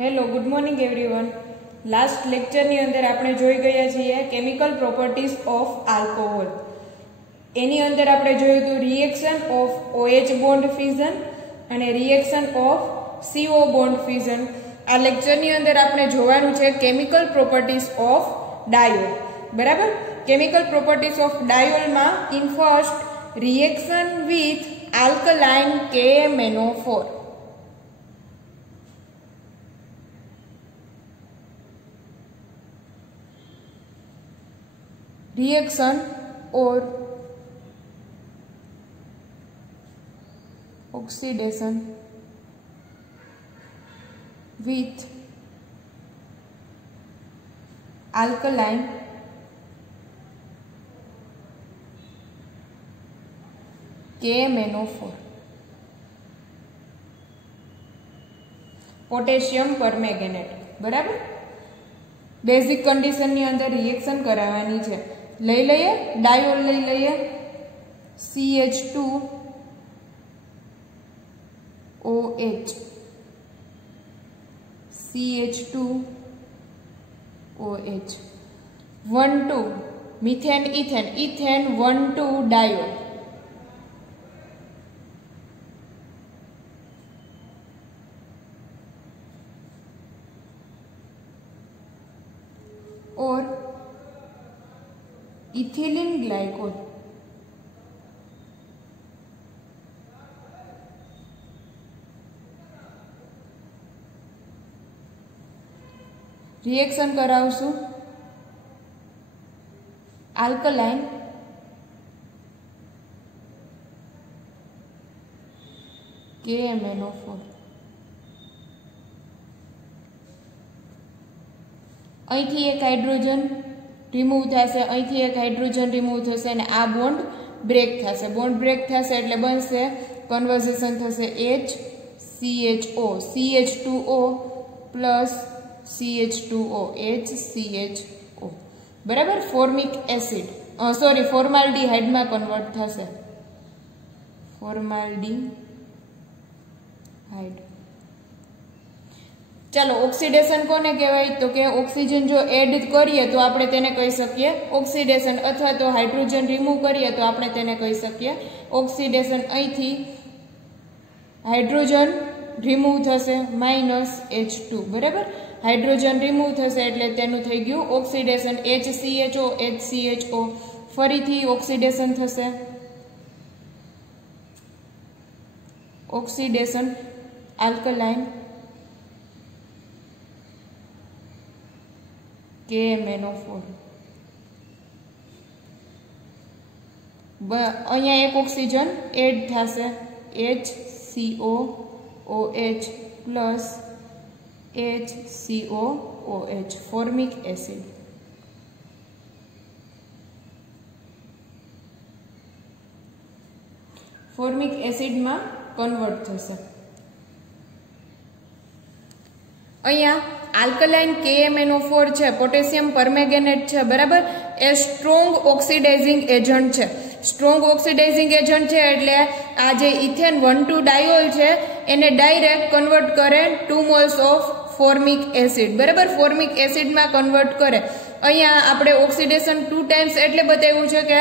Hello, good morning everyone. Last લેક્ચરની અંદર આપણે જોઈ ગયા છીએ કેમિકલ પ્રોપર્ટીઝ ઓફ આલ્કોહોલ. એની અંદર આપણે જોયું હતું reaction of OH bond fusion અને reaction of CO bond fusion. આ લેક્ચરની અંદર આપણે જોવાનું છે કેમિકલ પ્રોપર્ટીઝ ઓફ ડાયોલ. બરાબર? કેમિકલ પ્રોપર્ટીઝ ઓફ ડાયોલમાં in first reaction with alkaline KMnO4. reaction or oxidation with alkaline KMnO4 potassium permanganate. બરાબર? બેઝિક કન્ડિશનની અંદર રિએક્શન કરાવવાની છે. લઈ લઈએ ડાયોલ, લઈ લઈએ CH2OH CH2OH 1,2 methane ethane ethane 1,2 diol और इथिलीन ग्लाइकोल. रिएक्शन करावशु आल्कलाइन KMnO4. અહીંથી એક હાઇડ્રોજન રિમૂવ થશે, અહીંથી એક હાઇડ્રોજન રિમૂવ થશે અને આ બોન્ડ બ્રેક થશે. બોન્ડ બ્રેક થશે એટલે બનશે કન્વર્ઝેશન થશે HCHO CH2O plus CH2O HCHO. બરાબર? ફોર્મિક એસિડ ફોર્માલ્ડીહાઇડમાં કન્વર્ટ થશે. ફોર્માલ્ડીહાઇડ. ચાલો, ઓક્સિડેશન કોને કહેવાય? તો કે ઓક્સિજન જો એડ કરીએ તો આપણે તેને કહી શકીએ ઓક્સિડેશન, અથવા તો હાઇડ્રોજન રિમૂવ કરીએ તો આપણે તેને કહી શકીએ ઓક્સિડેશન. અહીંથી હાઇડ્રોજન રિમૂવ થશે -H2. બરાબર? હાઇડ્રોજન રિમૂવ થશે એટલે તેનું થઈ ગયું ઓક્સિડેશન HCHO. ફરીથી ઓક્સિડેશન થશે, ઓક્સિડેશન આલ્કલાઇન KMnO4. અહીંયા એક ઓક્સિજન એડ થશે HCOOH plus HCOOH formic acid. Formic એસિડમાં કન્વર્ટ થશે. અહીંયા આલ્કલાઇન KMnO4 છે, પોટેશિયમ પરમેંગેનેટ છે. બરાબર? એ સ્ટ્રોંગ ઓક્સિડાઇઝિંગ એજન્ટ છે. સ્ટ્રોંગ ઓક્સિડાઇઝિંગ એજન્ટ છે એટલે આ જે ઇથેન 1,2 ડાયોલ છે એને ડાયરેક્ટ કન્વર્ટ કરે 2 મોલ્સ ઓફ ફોર્મિક એસિડ. બરાબર? ફોર્મિક એસિડમાં કન્વર્ટ કરે. અહીંયા આપણે ઓક્સિડેશન 2 ટાઈમ્સ એટલે બતાવ્યું છે કે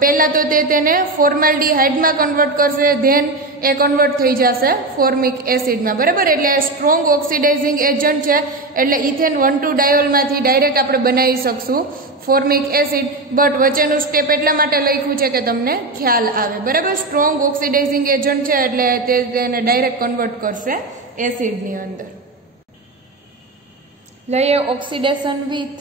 પહેલા તો તેને ફોર્માલ્ડીહાઇડમાં કન્વર્ટ કરશે, ધેન એ કન્વર્ટ થઈ જશે ફોર્મિક એસિડમાં. બરાબર? એટલે સ્ટ્રોંગ ઓક્સિડાઇઝિંગ એજન્ટ છે એટલે ઇથેન 1,2 ડાયોલમાંથી ડાયરેક્ટ આપણે બનાવી શકશું ફોર્મિક એસિડ. બટ વચ્ચેનું સ્ટેપ એટલા માટે લખ્યું છે કે તમને ખ્યાલ આવે. બરાબર? સ્ટ્રોંગ ઓક્સિડાઇઝિંગ એજન્ટ છે એટલે તેને ડાયરેક્ટ કન્વર્ટ કરશે એસિડની અંદર. લઈએ oxidation with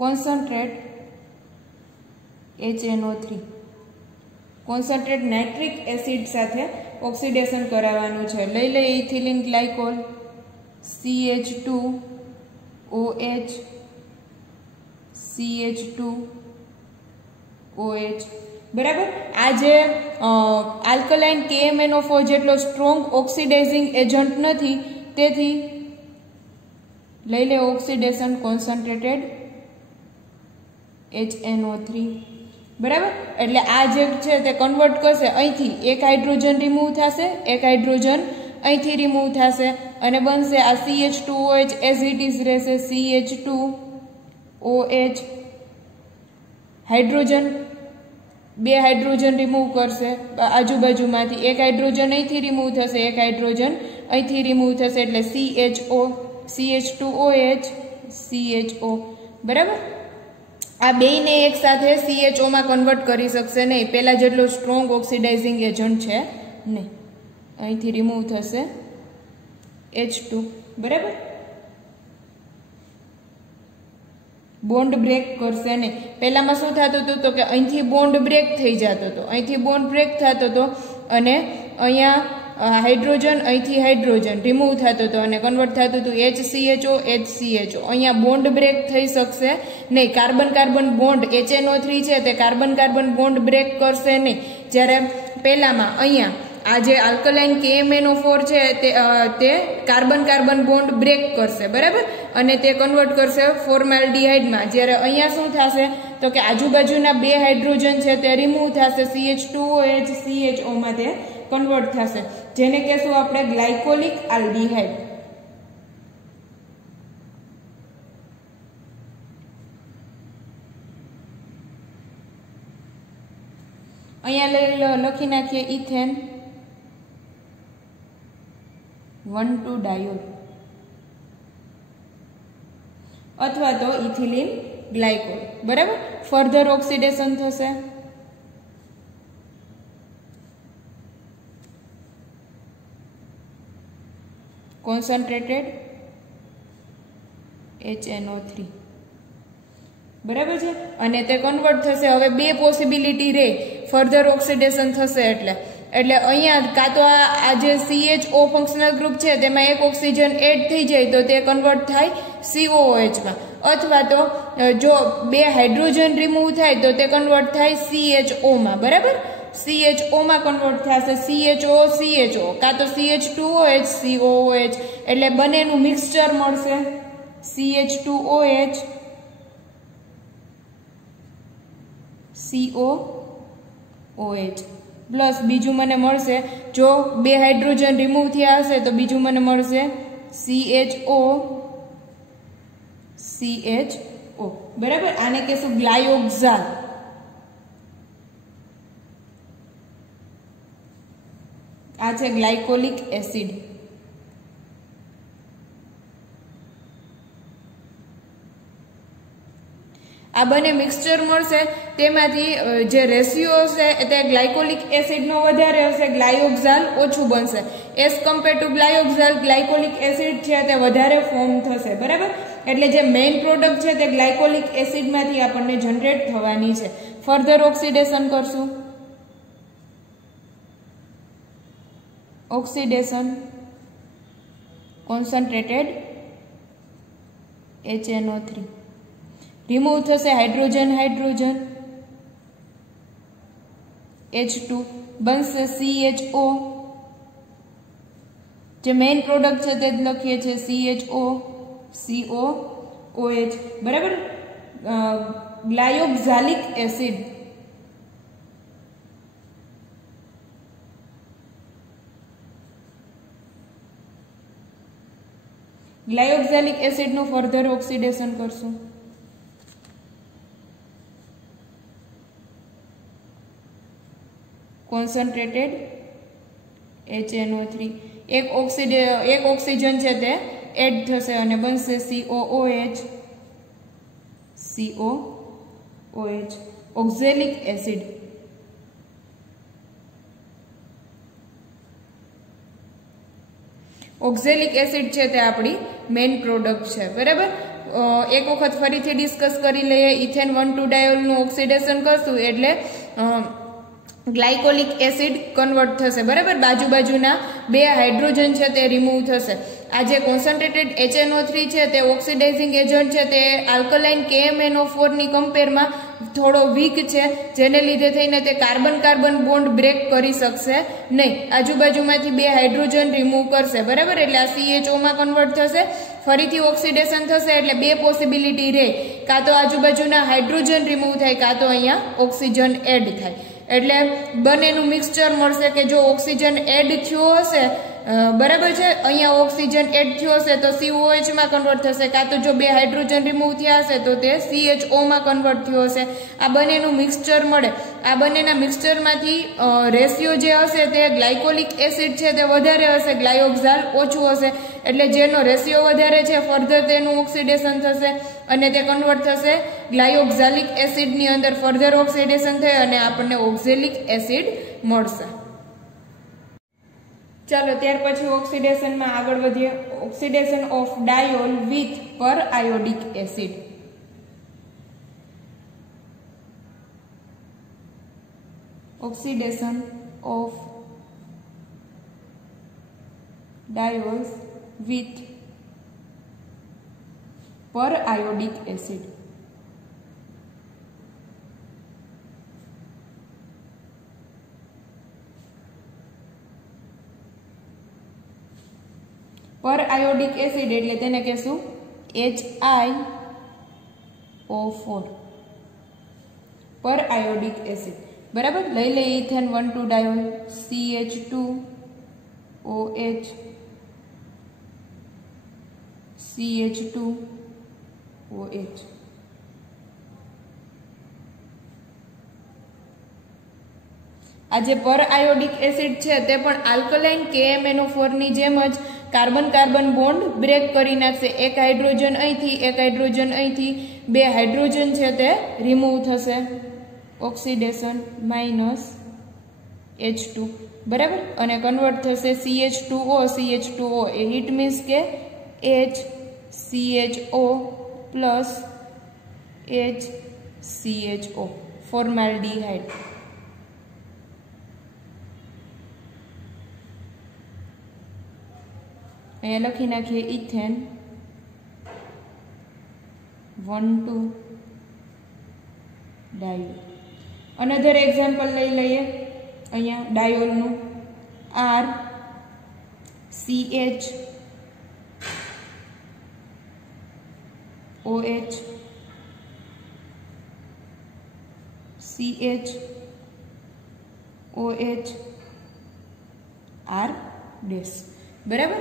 concentrate HNO3. Concentrate nitric acid સાથે ઓક્સિડેશન કરાવવાનું છે. લઈ લઈએ ઇથિલીન ગ્લાઇકોલ CH2OH CH2OH. બરાબર? આ જે આલ્કલાઇન KMnO4 જેટલો સ્ટ્રોંગ ઓક્સિડાઇઝિંગ એજન્ટ નથી, તેથી લઈ લે ઓક્સિડેશન કોન્સન્ટ્રેટેડ HNO3 બરાબર. એટલે આ જે છે તે કન્વર્ટ કરશે, અહીંથી એક હાઇડ્રોજન રિમૂવ થશે, એક હાઇડ્રોજન અહીંથી રિમૂવ થશે અને બનશે આ CH2OH એઝ ઇટ ઇઝ રહેશે, CH2OH. હાઇડ્રોજન, બે હાઇડ્રોજન રિમૂવ કરશે આજુબાજુમાંથી, એક હાઇડ્રોજન અહીંથી રિમૂવ થશે, એક હાઇડ્રોજન અહીંથી રિમૂવ થશે એટલે CHO, CH2OH, CHO. બરાબર. આ બેયને એક સાથે CHO માં કન્વર્ટ કરી શકશે નહીં, પહેલા જેટલો સ્ટ્રોંગ ઓક્સિડાઇઝિંગ એજન્ટ છે નહીં. અહીંથી રિમૂવ થશે H2. બરાબર. બોન્ડ બ્રેક કરશે નહીં. પહેલામાં શું થતું હતું તો કે અહીંથી બોન્ડ બ્રેક થઈ જતો હતો, અહીંથી બોન્ડ બ્રેક થતો હતો અને અહીંયા હાઇડ્રોજન, અહીંથી હાઇડ્રોજન રિમૂવ થતો હતો અને કન્વર્ટ થતું હતું HCHO, HCHO. અહીંયા બોન્ડ બ્રેક થઈ શકશે નહીં. કાર્બન કાર્બન બોન્ડ HNO3 છે તે કાર્બન કાર્બન બોન્ડ બ્રેક કરશે નહીં. જ્યારે પહેલામાં અહીંયા આ જે આલ્કલાઇન KMnO4 છે તે કાર્બન કાર્બન બોન્ડ બ્રેક કરશે. બરાબર. અને તે કન્વર્ટ કરશે ફોર્માલ્ડિહાઇડમાં. જ્યારે અહીંયા શું થશે તો કે આજુબાજુના બે હાઇડ્રોજન છે તે રિમૂવ થશે, CH2OH, CHO માં તે કન્વર્ટ થશે, જેને કહેશું આપણે ગ્લાયકોલિક આલ્ડિહાઇડ. અહીંયા લખી નાખીએ ઇથેન 1,2-ડાયોલ અથવા તો ઇથિલિન ગ્લાયકોલ. બરાબર. ફર્ધર ઓક્સિડેશન થશે, કોન્સન્ટ્રેટેડ HNO3. બરાબર છે. અને તે કન્વર્ટ થશે. હવે બે પોસિબિલિટી રહે, ફર્ધર ઓક્સિડેશન થશે એટલે અહીંયા કાં તો આ જે CHO ફંક્શનલ ગ્રુપ છે તેમાં એક ઓક્સિજન એડ થઈ જાય તો તે કન્વર્ટ થાય COOH માં, અથવા તો જો બે હાઇડ્રોજન રિમૂવ થાય તો તે કન્વર્ટ થાય CHO માં. બરાબર. CHO માં કન્વર્ટ થશે, CHO, CHO, કાં તો CH2OH, COOH. એટલે બંનેનું મિક્સચર મળશે, CH2OH, COOH. પ્લસ બીજું મને મળશે, જો બે હાઇડ્રોજન રિમૂવ થયા હશે તો બીજું મને મળશે CHO, CHO. બરાબર. આને કહેશું ગ્લાયોક્ઝાલ. આ છે ગ્લાયકોલિક એસિડ. આ બંને મિક્સચર મળશે, તેમાંથી જે રેશિયો હશે તે ગ્લાયકોલિક એસિડનો વધારે હશે, ગ્લાયોક્ઝાલ ઓછું બનશે. As compare to glyoxal glycolic acid છે તે વધારે ફોર્મ થશે. બરાબર. એટલે જે મેઇન પ્રોડક્ટ છે તે ગ્લાયકોલિક એસિડમાંથી આપણને જનરેટ થવાની છે. ફર્ધર ઓક્સિડેશન કરશું, ઓક્સિડેશન કોન્સન્ટ્રેટેડ HNO3. રિમૂવ થશે હાઇડ્રોજન, હાઇડ્રોજન H2 બનશે CHO. જે મેઇન પ્રોડક્ટ છે તે જ લખીએ છીએ CHO, COOH. બરાબર. ગ્લાયોક્ઝાલિક એસિડ. ગ્લાયોક્ઝાલિક એસિડનું ફર્ધર ઓક્સિડેશન કરશું, કોન્સન્ટ્રેટેડ HNO3. એક ઓક્સિજન છે તે એડ થશે અને બનશે COOH, COOH. Oxalic acid. Oxalic acid છે તે આપણી મેઇન પ્રોડક્ટ છે. બરાબર. એક વખત ફરીથી ડિસ્કસ કરી લઈએ. ઇથેન 1,2-ડાયોલનું ઓક્સિડેશન કરશું એટલે ગ્લાયકોલિક એસિડ કન્વર્ટ થશે. બરાબર. બાજુબાજુના બે હાઇડ્રોજન છે તે રિમૂવ થશે. આ જે કોન્સન્ટ્રેટેડ HNO3 છે તે ઓક્સિડાઇઝિંગ એજન્ટ છે તે આલ્કલાઇન KMnO4 ની કમ્પેરમાં થોડો વીક છે, જેને લીધે થઈને તે કાર્બન કાર્બન બોન્ડ બ્રેક કરી શકશે નહીં. આજુબાજુમાંથી બે હાઇડ્રોજન રિમૂવ કરશે. બરાબર. એટલે આ CHO માં કન્વર્ટ થશે, ફરીથી ઓક્સિડેશન થશે. એટલે બે પોસિબિલિટી રહે, કાં તો આજુબાજુના હાઇડ્રોજન રિમૂવ થાય, કાં તો અહીંયા ઓક્સિજન એડ થાય. એટલે બંનેનું મિક્સચર મળશે કે જો ઓક્સિજન એડ થયો હશે, બરાબર છે, અહીંયા ઓક્સિજન એડ થયો હશે તો COH માં કન્વર્ટ થશે, કાં તો જો બે હાઇડ્રોજન રિમૂવ થયા હશે તો તે CHO માં કન્વર્ટ થયો હશે. આ બંનેનું મિક્સચર મળે. આ બંનેના મિક્સચરમાંથી રેશિયો જે હશે તે ગ્લાયકોલિક એસિડ છે તે વધારે હશે, ગ્લાયોક્ઝાલ ઓછું હશે. એટલે જેનો રેશિયો વધારે છે ફર્ધર તેનું ઓક્સિડેશન થશે અને તે કન્વર્ટ થશે ગ્લાયોક્ઝાલિક એસિડની અંદર, ફર્ધર ઓક્સિડેશન થાય અને આપણને ઓક્ઝેલિક એસિડ મળશે. ચાલો ત્યાર પછી ઓક્સિડેશનમાં આગળ વધીએ. ઓક્સિડેશન ઓફ ડાયોલ વિથ પર આયોડિક એસિડ. ઓક્સિડેશન ઓફ ડાયોલ્સ વિથ પર આયોડિક એસિડ. પર આયોડિક એસિડ એટલે તેને કહેશું HiO4 પર આયોડિક એસિડ. બરાબર, લઈ લઈએ ઇથેન 1,2 ડાયોલ CH2OH CH2OH. આ જે પર આયોડિક એસિડ છે તે પણ આલ્કલાઇન KMnO4 ની જેમ જ કાર્બન કાર્બન બોન્ડ બ્રેક કરી નાખશે. એક હાઇડ્રોજન અહીંથી, એક હાઇડ્રોજન અહીંથી, બે હાઇડ્રોજન છે તે રિમૂવ થશે. ઓક્સિડેશન -H2, બરાબર, અને કન્વર્ટ થશે CH2O CH2O. ઇટ મીન્સ કે HCHO પ્લસ HCHO, ફોર્માલ્ડીહાઇડ. અહીંયા લખી નાખીએ ઇથેન 1,2 ડાયોલ. અનધર એક્ઝામ્પલ લઈ લઈએ. અહીંયા ડાયોલનું RCHOH CHOH R ડેશ. બરાબર,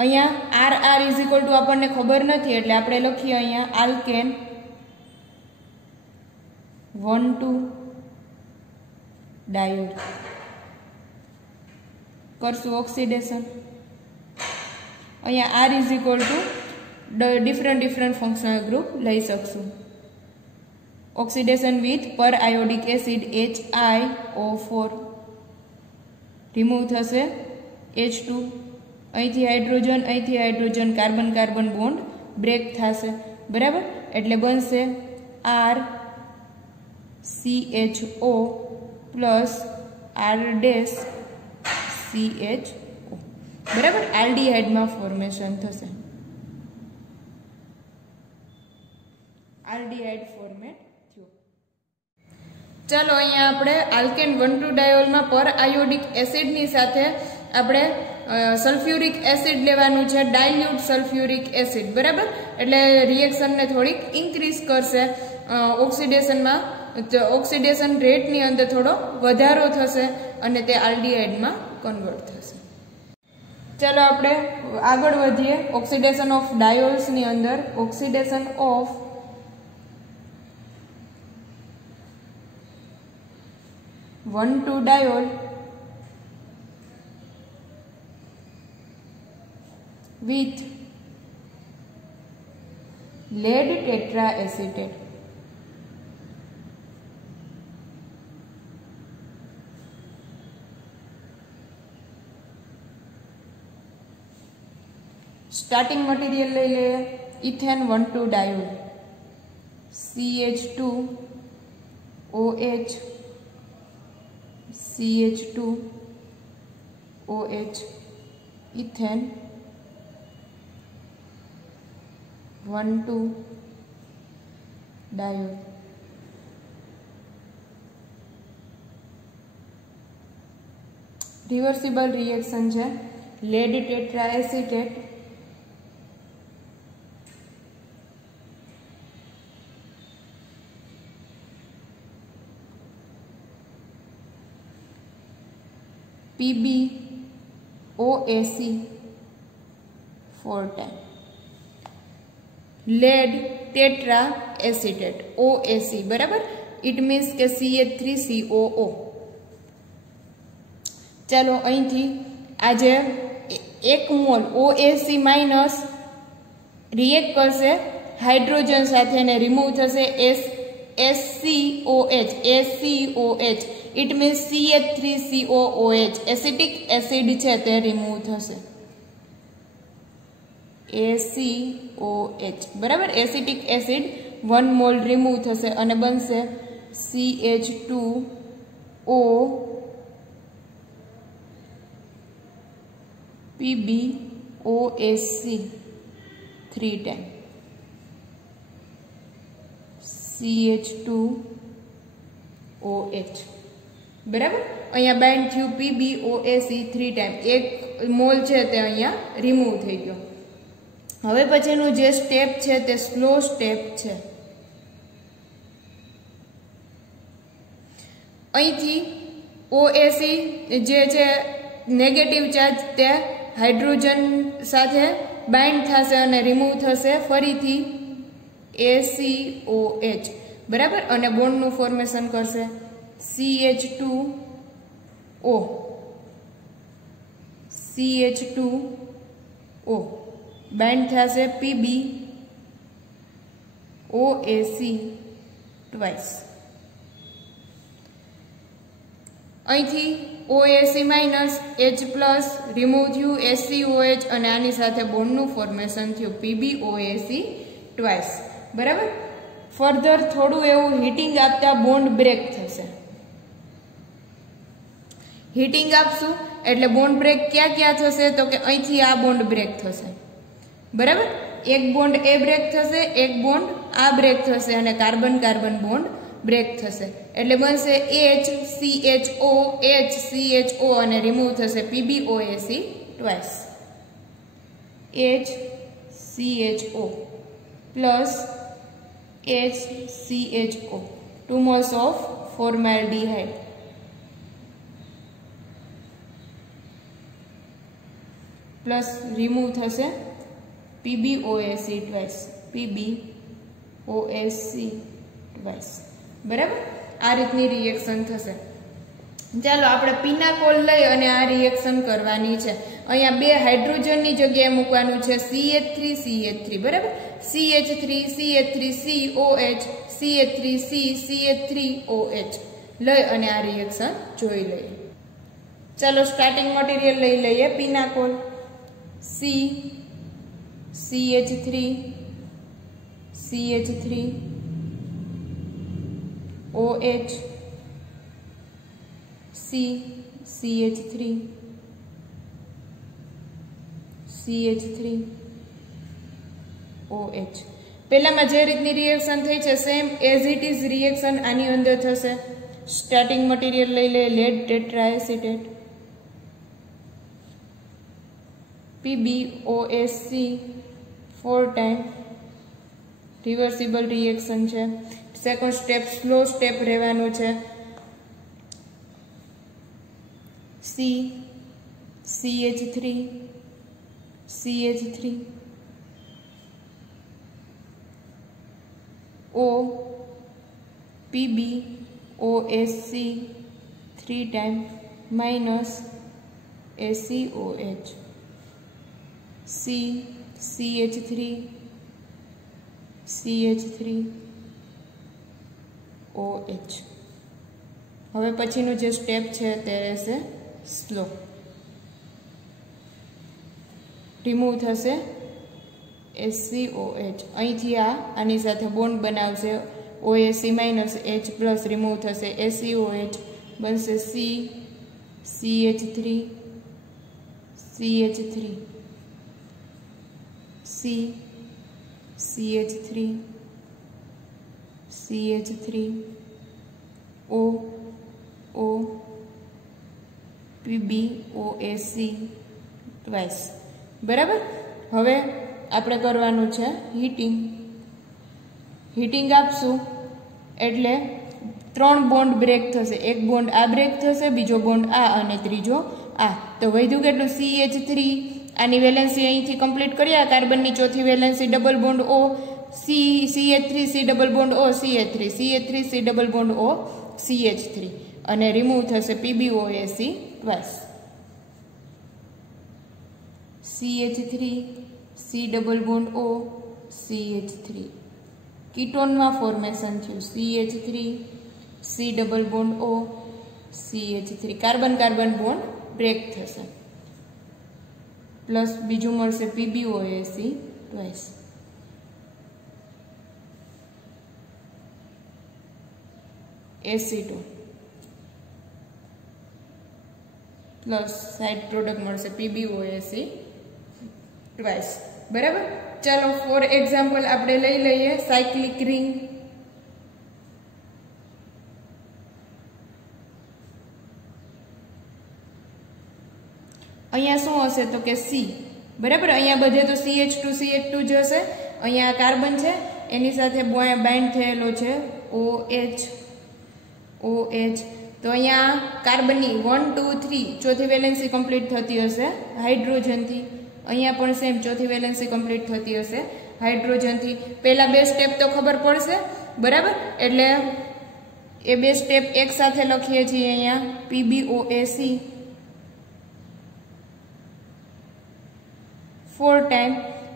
અહીંયા RR ઇઝ ઇક્વલ ટુ આપણને ખબર નથી એટલે આપણે લખીએ અહીંયા આલ્કેન 1,2 ડાયોલ. કરશું ઓક્સિડેશન. અહીંયા R is equal to different functional group લઈ શકશું. ઓક્સિડેશન વિથ પર આયોડિક એસિડ HiO4 રિમૂવ થશે H2, અહીંથી hydrogen, carbon carbon bond break થશે. બરાબર, એટલે બનશે RCHO plus R dash CHO. બરાબર, આલ્ડીહાઇડમાં ફોર્મેશન થશે. આલ્ડીહાઇડ ફોર્મેટ થયો. ચાલો અહીંયા આપણે આલ્કેન 1,2 ડાયોલમાં પર આયોડિક એસિડની સાથે આપણે સલ્ફ્યુરિક એસિડ લેવાનું છે, ડાયલ્યુટ સલ્ફ્યુરિક એસિડ. બરાબર, એટલે રિએક્શનને થોડીક ઇન્ક્રીઝ કરશે. ઓક્સિડેશનમાં ઓક્સિડેશન રેટની અંદર થોડો વધારો થશે અને તે આલ્ડીહાઇડમાં કન્વર્ટ થશે. ચાલો આપણે આગળ વધીએ. ઓક્સિડેશન ઓફ ડાયોલ્સની અંદર oxidation of (1,2) diol with lead tetraacetate. Starting material લઈ લઈએ. Ethane 1,2 diol CH2OH CH2OH ethane 1,2 diol. Reversible reaction છે. Lead tetraacetate PbOAc 4 time lead tetra acetate OAC बराबर इट मीन्स के CH3COO चलो अहीं थी आज 1 मोल OAC माइनस रिएक्ट करशे हाइड्रोजन साथे ने रिमूव थशे SCOH it means CH3COOH acetic acid छे ते रिमूव थशे ACOH बराबर एसिटिक एसिड 1 मोल रिमूव थशे अने बनशे CH2O PbOAc 3 टाइम CH2OH बराबर अहींया बाइंड थयुं PbOAc 3 टाइम 1 मोल छे ते अहींया रिमूव थई गयो हवे पछीनुं जे स्टेप छे ते स्लो स्टेप छे અહીંથી OAc જે છે નેગેટિવ ચાર્જ તે હાઇડ્રોજન સાથે બાઇન્ડ થશે અને રિમૂવ થશે ફરીથી ACOH બરાબર અને બોન્ડનું ફોર્મેશન કરશે CH2O બાઇન્ડ થશે PbOAc ટ્વાઇસ અહીંથી OAc minus H plus remove થયું SCOH અને આની સાથે બોન્ડનું ફોર્મેશન થયું PbOAc ટ્વાઇસ બરાબર ફર્ધર થોડું એવું હીટિંગ આપતા બોન્ડ બ્રેક થશે હીટિંગ આપશું એટલે બોન્ડ બ્રેક ક્યાં ક્યાં થશે તો કે અહીંથી આ બોન્ડ બ્રેક થશે બરાબર એક બોન્ડ એ બ્રેક થશે એક બોન્ડ આ બ્રેક થશે અને કાર્બન કાર્બન બોન્ડ બ્રેક થશે એટલે બનશે HCHO અને રિમૂવ થશે PbOAc twice HCHO plus HCHO 2 moles of formaldehyde plus remove થશે PbOAc ટ્વાઇસ PbOAc બરાબર આ રીતની રિએક્શન થશે ચાલો આપણે પિનાકોલ લઈ અને આ રિએક્શન કરવાની છે અહીંયા બે હાઇડ્રોજનની જગ્યાએ મૂકવાનું છે CH3 બરાબર CH3COH CH3COH લઈ અને આ રિએક્શન જોઈ લઈએ ચાલો સ્ટાર્ટિંગ મટીરીયલ લઈ લઈએ પિનાકોલ CH3 OH CH3 OH પહેલામાં જે રીતની રિએક્શન થઈ છે same as it is reaction આની અંદર થશે સ્ટાર્ટિંગ મટીરીયલ લઈ લે lead tetraacetate PbOAc 4 time reversible reaction है सेकंड स्टेप स्लो स्टेप रहेवानुं छे CH3 O PbOAc 3 time minus ACOH CH3 OH હવે પછીનું જે સ્ટેપ છે તે રહેશે સ્લો રિમૂવ થશે SCOH અહીંથી આની સાથે બોન્ડ બનાવશે OAc minus H plus remove થશે ACOH બનશે CH3 O PbOAc ટ્વાઇસ બરાબર હવે આપણે કરવાનું છે હીટિંગ આપશું એટલે 3 બોન્ડ બ્રેક થશે એક બોન્ડ આ બ્રેક થશે બીજો બોન્ડ આ અને ત્રીજો આ તો વધ્યું કેટલું CH3 આની વેલેન્સી અહીંથી કમ્પ્લીટ કર્યા કાર્બનની ચોથી valency double bond O CH3 C double bond O CH3 CH3 C double bond O CH3 અને રિમૂવ થશે PbOAc twice CH3 C double bond O CH3 કીટોનમાં ફોર્મેશન થયું CH3 C double bond O CH3 carbon carbon bond break થશે plus બીજું મળશે PbOAc twice acetone plus side product મળશે PbOAc twice બરાબર. ચાલો ફોર એક્ઝામ્પલ આપણે લઈ લઈએ સાયક્લિક રિંગ. અહીંયા શું હશે તો કે C બરાબર. અહીંયા બધે તો CH2 જ હશે. અહીંયા કાર્બન છે એની સાથે બાઇન્ડ થયેલો છે OH તો અહીંયા કાર્બનની 1 2 3 ચોથી વેલેન્સી કમ્પ્લીટ થતી હશે હાઇડ્રોજનથી. અહીંયા પણ સેમ ચોથી વેલેન્સી કમ્પ્લીટ થતી હશે હાઇડ્રોજનથી. પહેલા બે સ્ટેપ તો ખબર પડશે બરાબર, એટલે એ બે સ્ટેપ એક સાથે લખીએ છીએ. અહીંયા PbOAc 4 ટાઈમ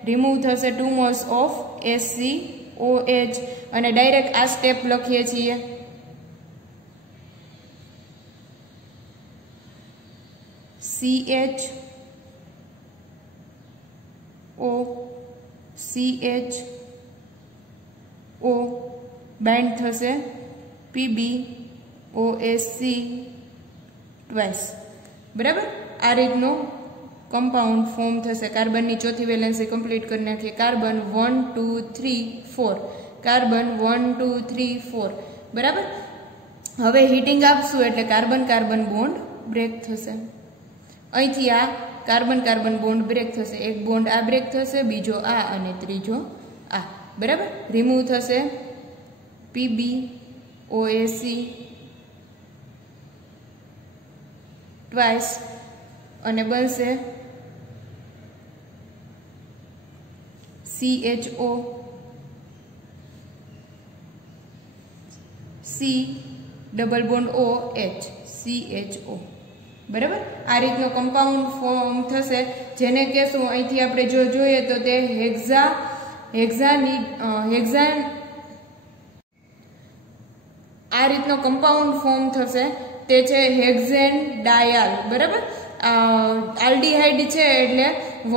રિમૂવ થશે 2 મોલ્સ ઓફ SCOH અને ડાયરેક્ટ આ સ્ટેપ લખીએ છીએ. CHO બાઇન્ડ થશે PbOAc ટ્વાઇસ બરાબર. આ રીતનું કમ્પાઉન્ડ ફોર્મ થશે. કાર્બનની ચોથી વેલેન્સી કમ્પ્લીટ કરી નાખીએ. કાર્બન 1 2 3 4 કાર્બન 1 2 3 4 બરાબર. હવે હીટિંગ આપશું એટલે કાર્બન કાર્બન બોન્ડ બ્રેક થશે. અહીંથી આ કાર્બન કાર્બન બોન્ડ બ્રેક થશે. એક બોન્ડ આ બ્રેક થશે, બીજો આ અને ત્રીજો આ બરાબર. રિમૂવ થશે PbOAc ટ્વાઇસ અને બનશે CHO C double bond OH CHO બરાબર. આ રીતનો કમ્પાઉન્ડ ફોર્મ થશે જેને કહેશું અહીંથી આપણે જો જોઈએ તો તે હેક્ઝાન આ રીતનો કમ્પાઉન્ડ ફોર્મ થશે તે છે હેક્ઝેન ડાયાલ બરાબર. આલ્ડીહાઇડ છે એટલે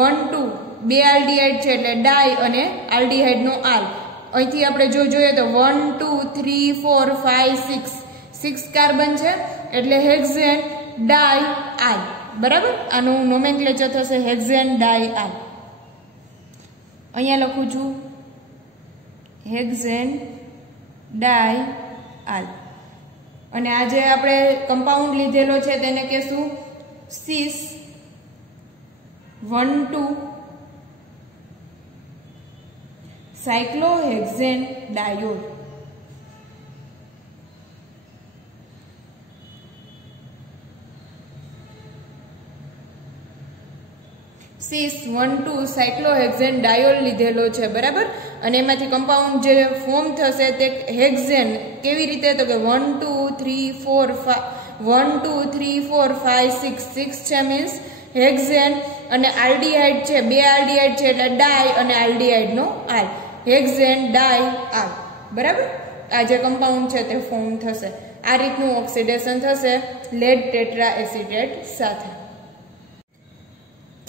1 2 બે આલ્ડીહાઇડ છે એટલે ડાય અને આલ્ડીહાઇડનો આલ. અહીંથી આપણે જો જોઈએ તો 1 2 3 4 5 6 કાર્બન છે એટલે હેક્ઝેન ડાય આલ બરાબર. આનું નોમેનક્લેચર થશે હેક્ઝેન ડાય આલ. અહીંયા લખું છું હેક્ઝેન ડાય આલ અને આ જે આપણે કમ્પાઉન્ડ લીધેલો છે તેને કહેશું સીસ 1 2 સાયક્લોહેક્ઝેન ડાયોલ. સીસ 1 2 સાયક્લોહેક્ઝેન ડાયોલ લીધેલો છે બરાબર. અને એમાંથી કમ્પાઉન્ડ જે ફોર્મ થશે તે હેક્ઝેન કેવી રીતે તો કે 1 2 3 4 5 1 2 3 4 5 6 6 છે મીન્સ હેક્ઝેન અને આલ્ડીહાઇડ છે બે આલ્ડીહાઇડ છે એટલે ડાય અને આલ્ડીહાઇડનો આલ હેક્ઝેન ડાય આલ બરાબર. આ જે કમ્પાઉન્ડ છે તે ફોર્મ થશે. આ રીતનું ઓક્સિડેશન થશે લેડ ટેટ્રા એસિટેટ સાથે.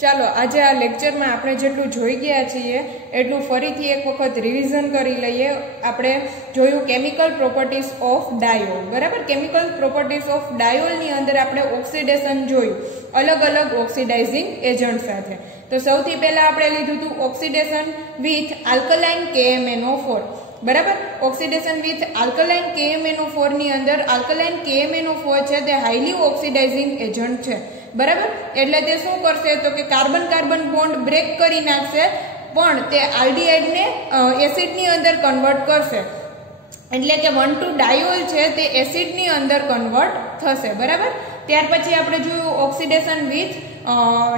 ચાલો આજે આ લેક્ચરમાં આપણે જેટલું જોઈ ગયા છીએ એટલું ફરીથી એક વખત રિવિઝન કરી લઈએ. આપણે જોયું કેમિકલ પ્રોપર્ટીઝ ઓફ ડાયોલ બરાબર. કેમિકલ પ્રોપર્ટીઝ ઓફ ડાયોલની અંદર આપણે ઓક્સિડેશન જોયું અલગ અલગ ઓક્સિડાઇઝિંગ એજન્ટ સાથે. તો સૌથી પહેલા આપણે લીધું હતું ઓક્સિડેશન વિથ આલ્કલાઇન KMnO4 બરાબર. ઓક્સિડેશન વિથ આલ્કલાઇન KMnO4 ની અંદર આલ્કલાઇન KMnO4 છે તે હાઈલી ઓક્સિડાઇઝિંગ એજન્ટ છે બરાબર. એટલે તે શું કરશે તો કે કાર્બન કાર્બન બોન્ડ બ્રેક કરી નાખશે પણ તે આલ્ડીહાઇડને એસિડની અંદર કન્વર્ટ કરશે. એટલે કે 1 2 ડાયોલ છે તે એસિડની અંદર કન્વર્ટ થશે બરાબર. ત્યાર પછી આપણે જોયું oxidation with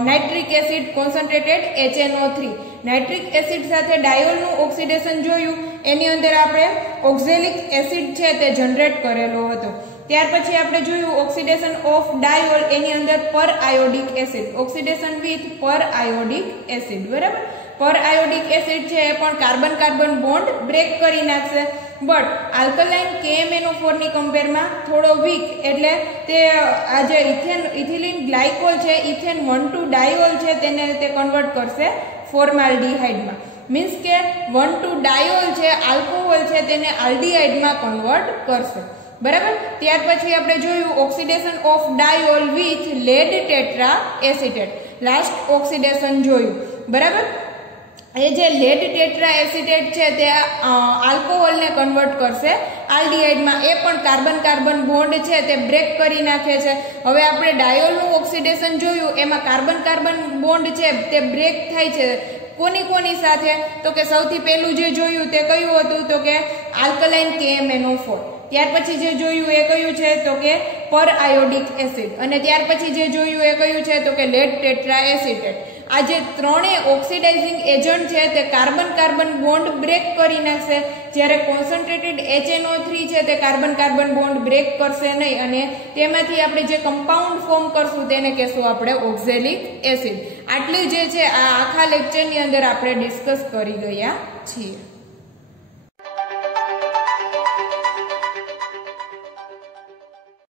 nitric acid concentrated HNO3. Nitric acid સાથે ડાયોલનું ઓક્સિડેશન જોયું, એની અંદર આપણે ઓક્ઝેલિક એસિડ છે તે જનરેટ કરેલો હતો. ત્યાર પછી આપણે જોયું ઓક્સિડેશન ઓફ ડાયોલ, એની અંદર પર આયોડિક એસિડ, ઓક્સિડેશન વિથ પર આયોડિક એસિડ. બરાબર, પર આયોડિક એસિડ છે એ પણ કાર્બન કાર્બન બોન્ડ બ્રેક કરી નાખશે. બટ આલ્કલાઇન KMNO4 ની કમ્પેરમાં થોડો વીક, એટલે તે આ જે ઇથિલિન ગ્લાયકોલ છે, ઇથેન 1,2 ડાયોલ છે, તેને તે કન્વર્ટ કરશે ફોર્માલ્ડિહાઇડમાં. મીન્સ કે 1,2 ડાયોલ છે, આલ્કોહોલ છે, તેને આલ્ડિહાઇડમાં કન્વર્ટ કરશે. બરાબર, ત્યાર પછી આપણે જોયું oxidation of diol with lead tetra acetate, last oxidation જોયું. બરાબર, એ જે લેડ ટેટ્રા એસિટેટ છે તે આલ્કોહોલને કન્વર્ટ કરશે આલ્ડિહાઇડમાં. એ પણ કાર્બન કાર્બન બોન્ડ છે તે બ્રેક કરી નાખે છે. હવે આપણે ડાયોલનું ઓક્સિડેશન જોયું, એમાં કાર્બન કાર્બન બોન્ડ છે તે બ્રેક થાય છે. કોની સાથે? તો કે સૌથી પહેલું જે જોયું તે કયું હતું? તો કે આલ્કલાઇન KMNO4. ત્યાર પછી જે જોયું એ કયું છે? તો કે પર આયોડિક એસિડ. અને ત્યાર પછી જે જોયું એ કયું છે? તો કે લેડ ટેટ્રા એસિટેટ. આ જે ત્રણેય ઓક્સિડાઇઝિંગ એજન્ટ છે તે કાર્બન કાર્બન બોન્ડ બ્રેક કરી નાખશે, જ્યારે કોન્સન્ટ્રેટેડ HNO3 છે તે કાર્બન કાર્બન બોન્ડ બ્રેક કરશે નહીં, અને તેમાંથી આપણે જે કમ્પાઉન્ડ ફોર્મ કરશું તેને કહેશું આપણે ઓક્ઝેલિક એસિડ. આટલી જે છે આ આખા લેક્ચરની અંદર આપણે ડિસ્કસ કરી ગયા છીએ.